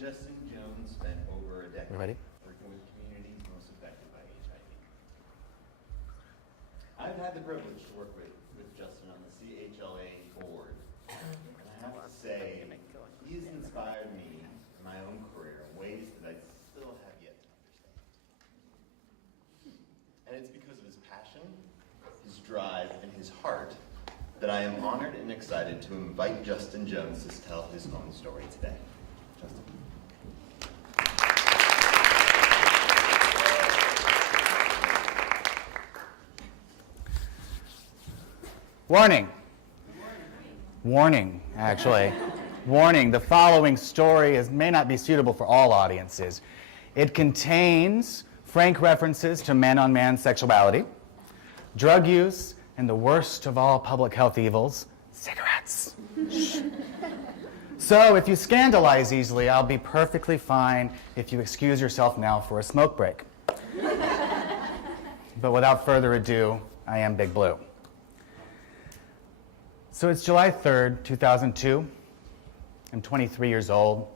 Justin Jones spent over a decade Ready? working with communities most affected by HIV. I've had the privilege to work with Justin on the CHLA board, and I have to say, he's inspired me in my own career in ways that I still have yet to understand. And it's because of his passion, his drive, and his heart that I am honored and excited to invite Justin Jones to tell his own story today. Justin. Warning. Warning, actually. Warning, the following story may not be suitable for all audiences. It contains frank references to man-on-man sexuality, drug use, and the worst of all public health evils, cigarettes. So if you scandalize easily, I'll be perfectly fine if you excuse yourself now for a smoke break. But without further ado, I am Big Blue. So it's July 3rd, 2002. I'm 23 years old.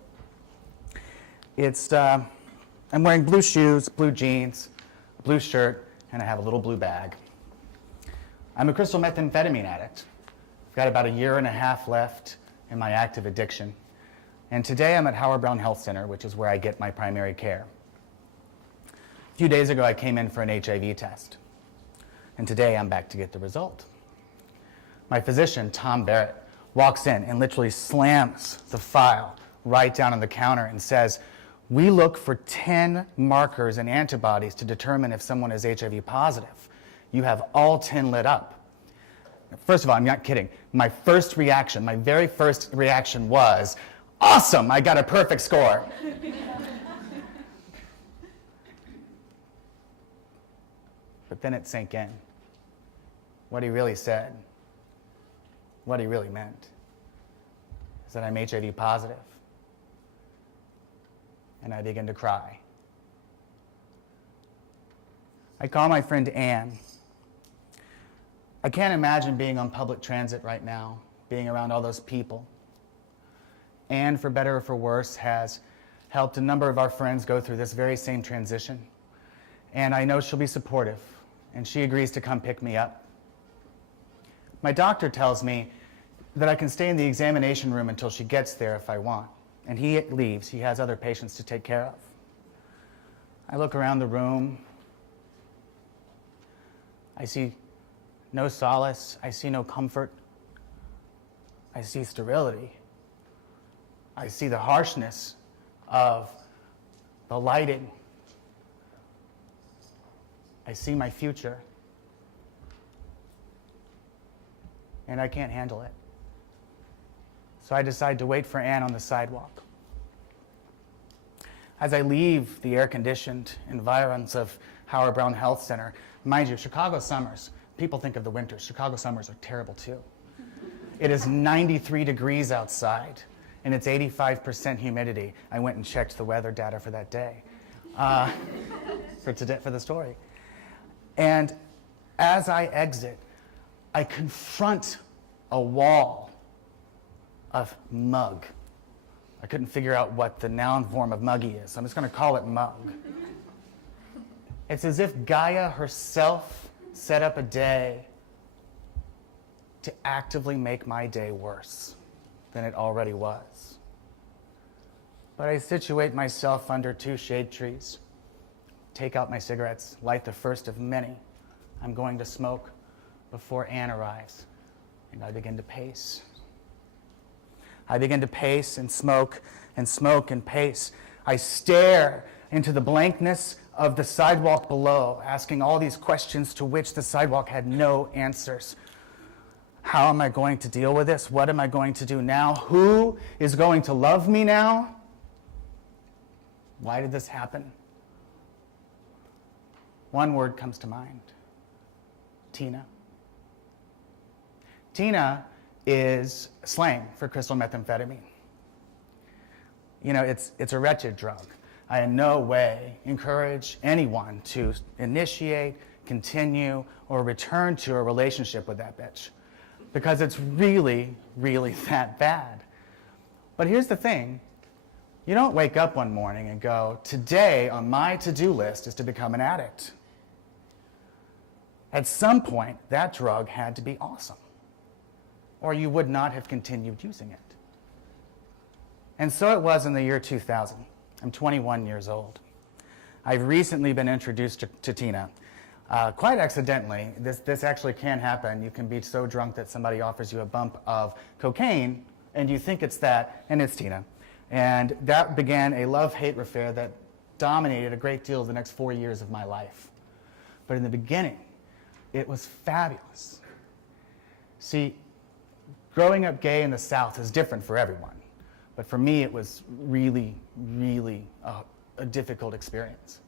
I'm wearing blue shoes, blue jeans, a blue shirt, and I have a little blue bag. I'm a crystal methamphetamine addict. I've got about 1.5 years left in my active addiction. And today I'm at Howard Brown Health Center, which is where I get my primary care. A few days ago, I came in for an HIV test. And today I'm back to get the result. My physician, Tom Barrett, walks in and literally slams the file right down on the counter and says, "We look for 10 markers and antibodies to determine if someone is HIV positive. You have all 10 lit up." First of all, I'm not kidding. My very first reaction was, "Awesome, I got a perfect score." But then it sank in. What he really said, what he really meant, is that I'm HIV positive. And I begin to cry. I call my friend Anne. I can't imagine being on public transit right now, being around all those people. Anne, for better or for worse, has helped a number of our friends go through this very same transition. And I know she'll be supportive, and she agrees to come pick me up. My doctor tells me that I can stay in the examination room until she gets there if I want. And he leaves. He has other patients to take care of. I look around the room. I see no solace. I see no comfort. I see sterility. I see the harshness of the lighting. I see my future. And I can't handle it. So I decide to wait for Anne on the sidewalk. As I leave the air-conditioned environs of Howard Brown Health Center, mind you, Chicago summers, people think of the winters. Chicago summers are terrible too. It is 93 degrees outside, and it's 85% humidity. I went and checked the weather data for that day, for the story. And as I exit, I confront a wall of mug. I couldn't figure out what the noun form of muggy is, so I'm just going to call it mug. It's as if Gaia herself set up a day to actively make my day worse than it already was. But I situate myself under 2 shade trees, take out my cigarettes, light the first of many I'm going to smoke before Anne arrives, and I begin to pace. I begin to pace and smoke and smoke and pace. I stare into the blankness of the sidewalk below, asking all these questions to which the sidewalk had no answers. How am I going to deal with this? What am I going to do now? Who is going to love me now? Why did this happen? One word comes to mind: Tina. Tina is slang for crystal methamphetamine. You know, it's a wretched drug. I in no way encourage anyone to initiate, continue, or return to a relationship with that bitch, because it's really, really that bad. But here's the thing. You don't wake up one morning and go, today on my to-do list is to become an addict. At some point, that drug had to be awesome, or you would not have continued using it. And so it was in the year 2000. I'm 21 years old. I've recently been introduced to Tina. Quite accidentally. This actually can happen. You can be so drunk that somebody offers you a bump of cocaine, and you think it's that, and it's Tina. And that began a love-hate affair that dominated a great deal of the next 4 years of my life. But in the beginning, it was fabulous. See, growing up gay in the South is different for everyone. But for me, it was really, really a difficult experience.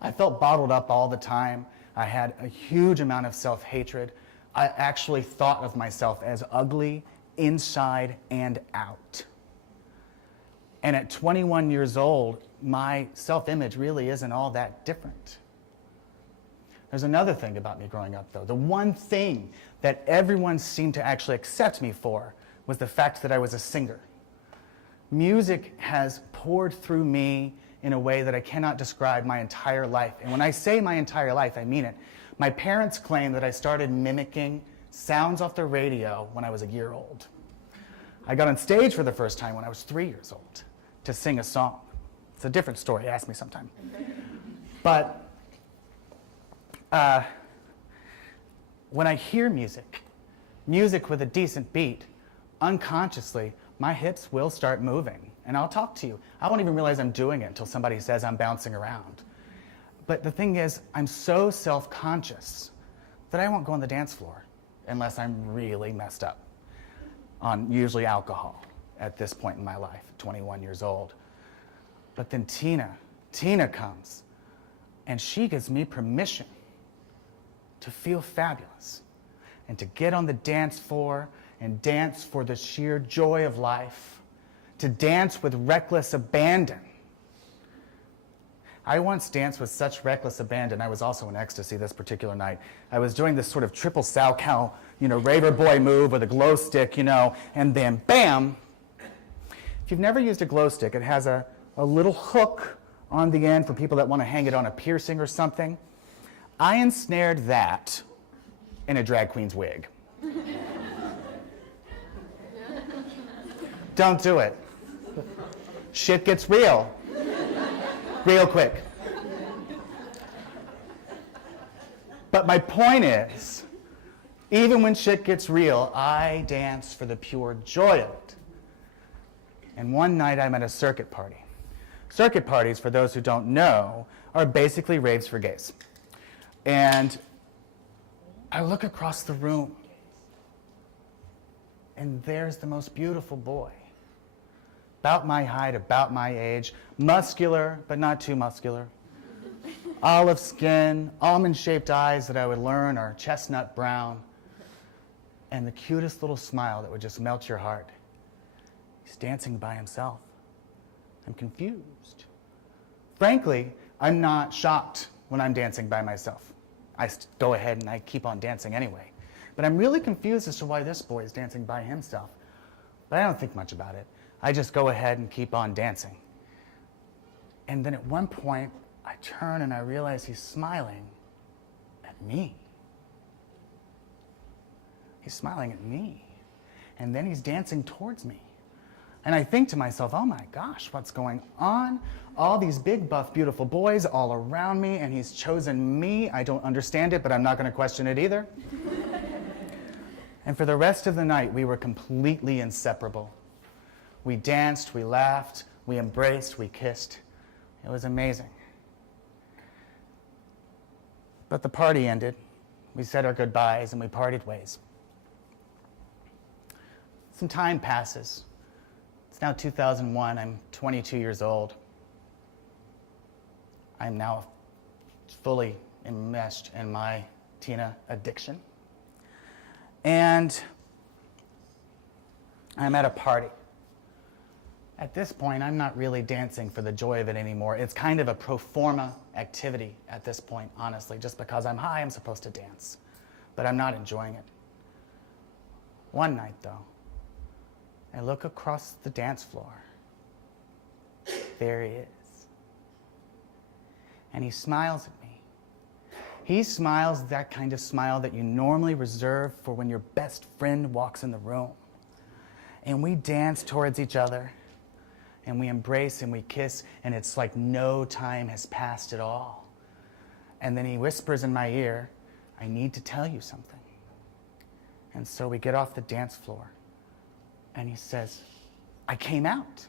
I felt bottled up all the time. I had a huge amount of self-hatred. I actually thought of myself as ugly inside and out. And at 21 years old, my self-image really isn't all that different. There's another thing about me growing up, though. The one thing that everyone seemed to actually accept me for was the fact that I was a singer. Music has poured through me in a way that I cannot describe my entire life. And when I say my entire life, I mean it. My parents claim that I started mimicking sounds off the radio when I was a year old. I got on stage for the first time when I was 3 years old to sing a song. It's a different story, ask me sometime. But when I hear music with a decent beat, unconsciously, my hips will start moving. And I'll talk to you. I won't even realize I'm doing it until somebody says I'm bouncing around. But the thing is, I'm so self-conscious that I won't go on the dance floor unless I'm really messed up on usually alcohol at this point in my life, 21 years old. But then Tina comes, and she gives me permission to feel fabulous and to get on the dance floor and dance for the sheer joy of life, to dance with reckless abandon. I once danced with such reckless abandon. I was also in ecstasy this particular night. I was doing this sort of triple sow cow, raver boy move with a glow stick, and then bam. If you've never used a glow stick, it has a little hook on the end for people that want to hang it on a piercing or something. I ensnared that in a drag queen's wig. Don't do it. Shit gets real quick. But my point is, even when shit gets real, I dance for the pure joy of it. And one night I'm at a circuit party. Circuit parties, for those who don't know, are basically raves for gays. And I look across the room, and there's the most beautiful boy. About my height, about my age, muscular, but not too muscular. Olive skin, almond-shaped eyes that I would learn are chestnut brown, and the cutest little smile that would just melt your heart. He's dancing by himself. I'm confused. Frankly, I'm not shocked when I'm dancing by myself. I go ahead and I keep on dancing anyway. But I'm really confused as to why this boy is dancing by himself. But I don't think much about it. I just go ahead and keep on dancing. And then at one point, I turn and I realize he's smiling at me. He's smiling at me. And then he's dancing towards me. And I think to myself, oh my gosh, what's going on? All these big, buff, beautiful boys all around me, and he's chosen me. I don't understand it, but I'm not going to question it either. And for the rest of the night, we were completely inseparable. We danced, we laughed, we embraced, we kissed. It was amazing. But the party ended. We said our goodbyes and we parted ways. Some time passes. It's now 2001. I'm 22 years old. I'm now fully enmeshed in my Tina addiction. And I'm at a party. At this point, I'm not really dancing for the joy of it anymore. It's kind of a pro forma activity at this point, honestly. Just because I'm high, I'm supposed to dance. But I'm not enjoying it. One night, though, I look across the dance floor, there he is. And he smiles at me. He smiles that kind of smile that you normally reserve for when your best friend walks in the room. And we dance towards each other, and we embrace and we kiss, and it's like no time has passed at all. And then he whispers in my ear, I need to tell you something. And so we get off the dance floor, and he says, I came out.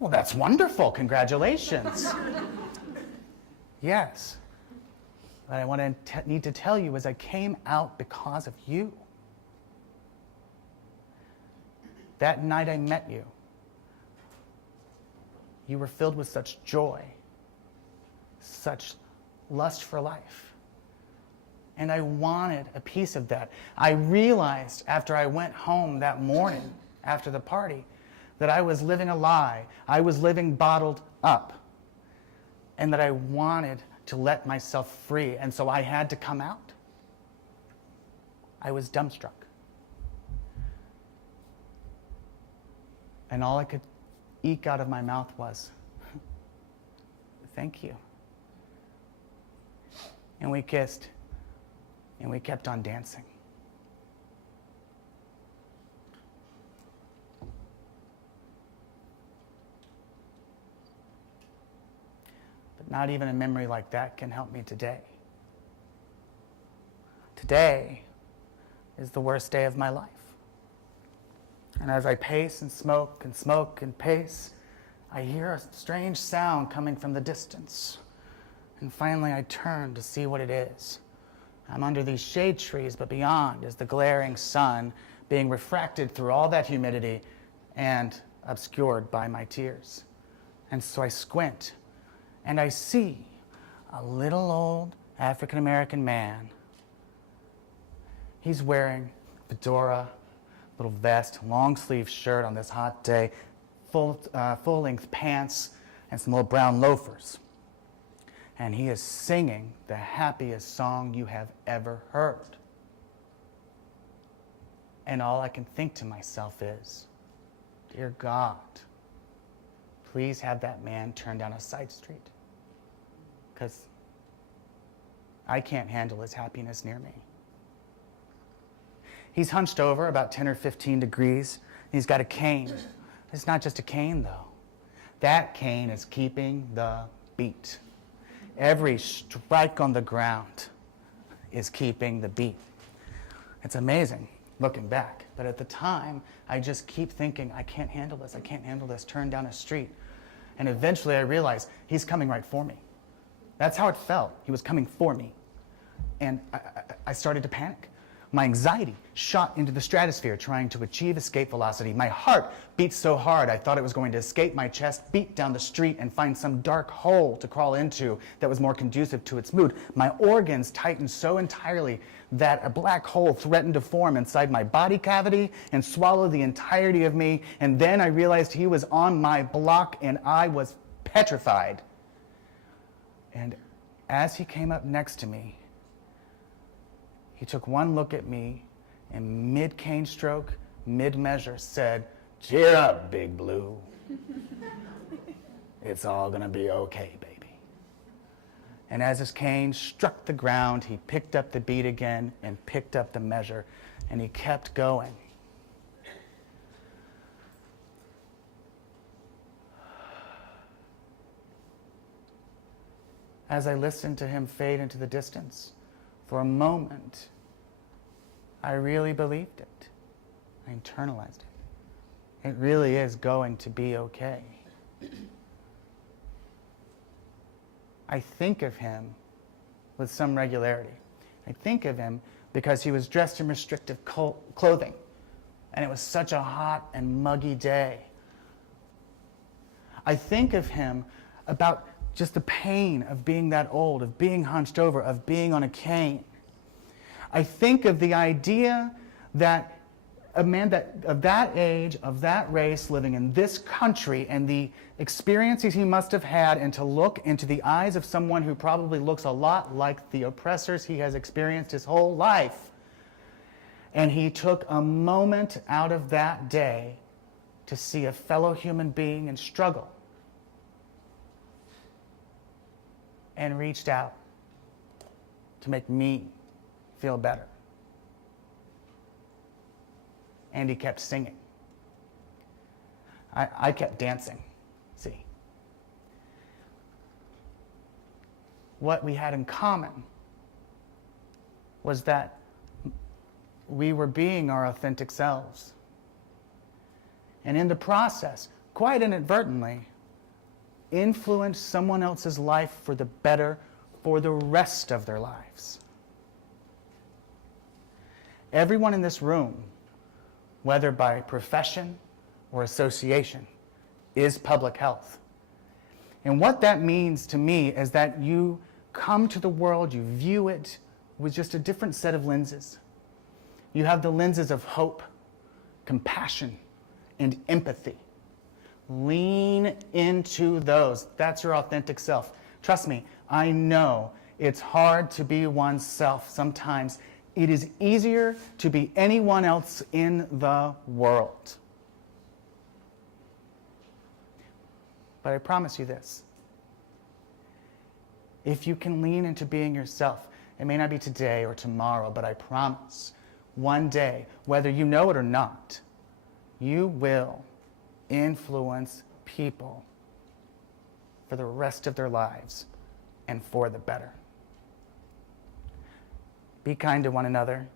Well, that's wonderful. Congratulations. Yes. What I need to tell you is I came out because of you. That night I met you, you were filled with such joy, such lust for life. And I wanted a piece of that. I realized after I went home that morning, after the party, that I was living a lie. I was living bottled up. And that I wanted to let myself free. And so I had to come out. I was dumbstruck. And all I could eke out of my mouth was, thank you. And we kissed. And we kept on dancing. But not even a memory like that can help me today. Today is the worst day of my life. And as I pace and smoke and pace, I hear a strange sound coming from the distance. And finally I turn to see what it is. I'm under these shade trees, but beyond is the glaring sun being refracted through all that humidity and obscured by my tears. And so I squint, and I see a little old African-American man. He's wearing fedora, little vest, long-sleeve shirt on this hot day, full-length pants, and some little brown loafers. And he is singing the happiest song you have ever heard. And all I can think to myself is, dear God, please have that man turn down a side street, because I can't handle his happiness near me. He's hunched over about 10 or 15 degrees. He's got a cane. It's not just a cane, though. That cane is keeping the beat. Every strike on the ground is keeping the beat. It's amazing looking back. But at the time, I just keep thinking, I can't handle this, I can't handle this, turn down a street. And eventually I realized he's coming right for me. That's how it felt. He was coming for me. And I started to panic. My anxiety shot into the stratosphere trying to achieve escape velocity. My heart beat so hard I thought it was going to escape my chest, beat down the street, and find some dark hole to crawl into that was more conducive to its mood. My organs tightened so entirely that a black hole threatened to form inside my body cavity and swallow the entirety of me. And then I realized he was on my block and I was petrified. And as he came up next to me, he took one look at me and mid-cane stroke, mid-measure said, "Cheer up, Big Blue. It's all gonna be okay, baby." And as his cane struck the ground, he picked up the beat again and picked up the measure, and he kept going. As I listened to him fade into the distance, for a moment, I really believed it. I internalized it. It really is going to be okay. I think of him with some regularity. I think of him because he was dressed in restrictive clothing, and it was such a hot and muggy day. I think of him about just the pain of being that old, of being hunched over, of being on a cane. I think of the idea that a man of that age, of that race, living in this country, and the experiences he must have had, and to look into the eyes of someone who probably looks a lot like the oppressors he has experienced his whole life. And he took a moment out of that day to see a fellow human being in struggle, and reached out to make me feel better. And he kept singing. I kept dancing, see. What we had in common was that we were being our authentic selves. And in the process, quite inadvertently, influenced someone else's life for the better for the rest of their lives. Everyone in this room, whether by profession or association, is public health. And what that means to me is that you come to the world, you view it with just a different set of lenses. You have the lenses of hope, compassion, and empathy. Lean into those. That's your authentic self. Trust me, I know it's hard to be oneself. Sometimes it is easier to be anyone else in the world. But I promise you this. If you can lean into being yourself, it may not be today or tomorrow, but I promise one day, whether you know it or not, you will influence people for the rest of their lives and for the better. Be kind to one another.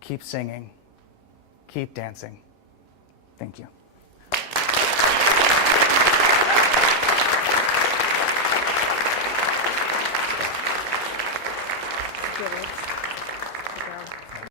Keep singing. Keep dancing. Thank you.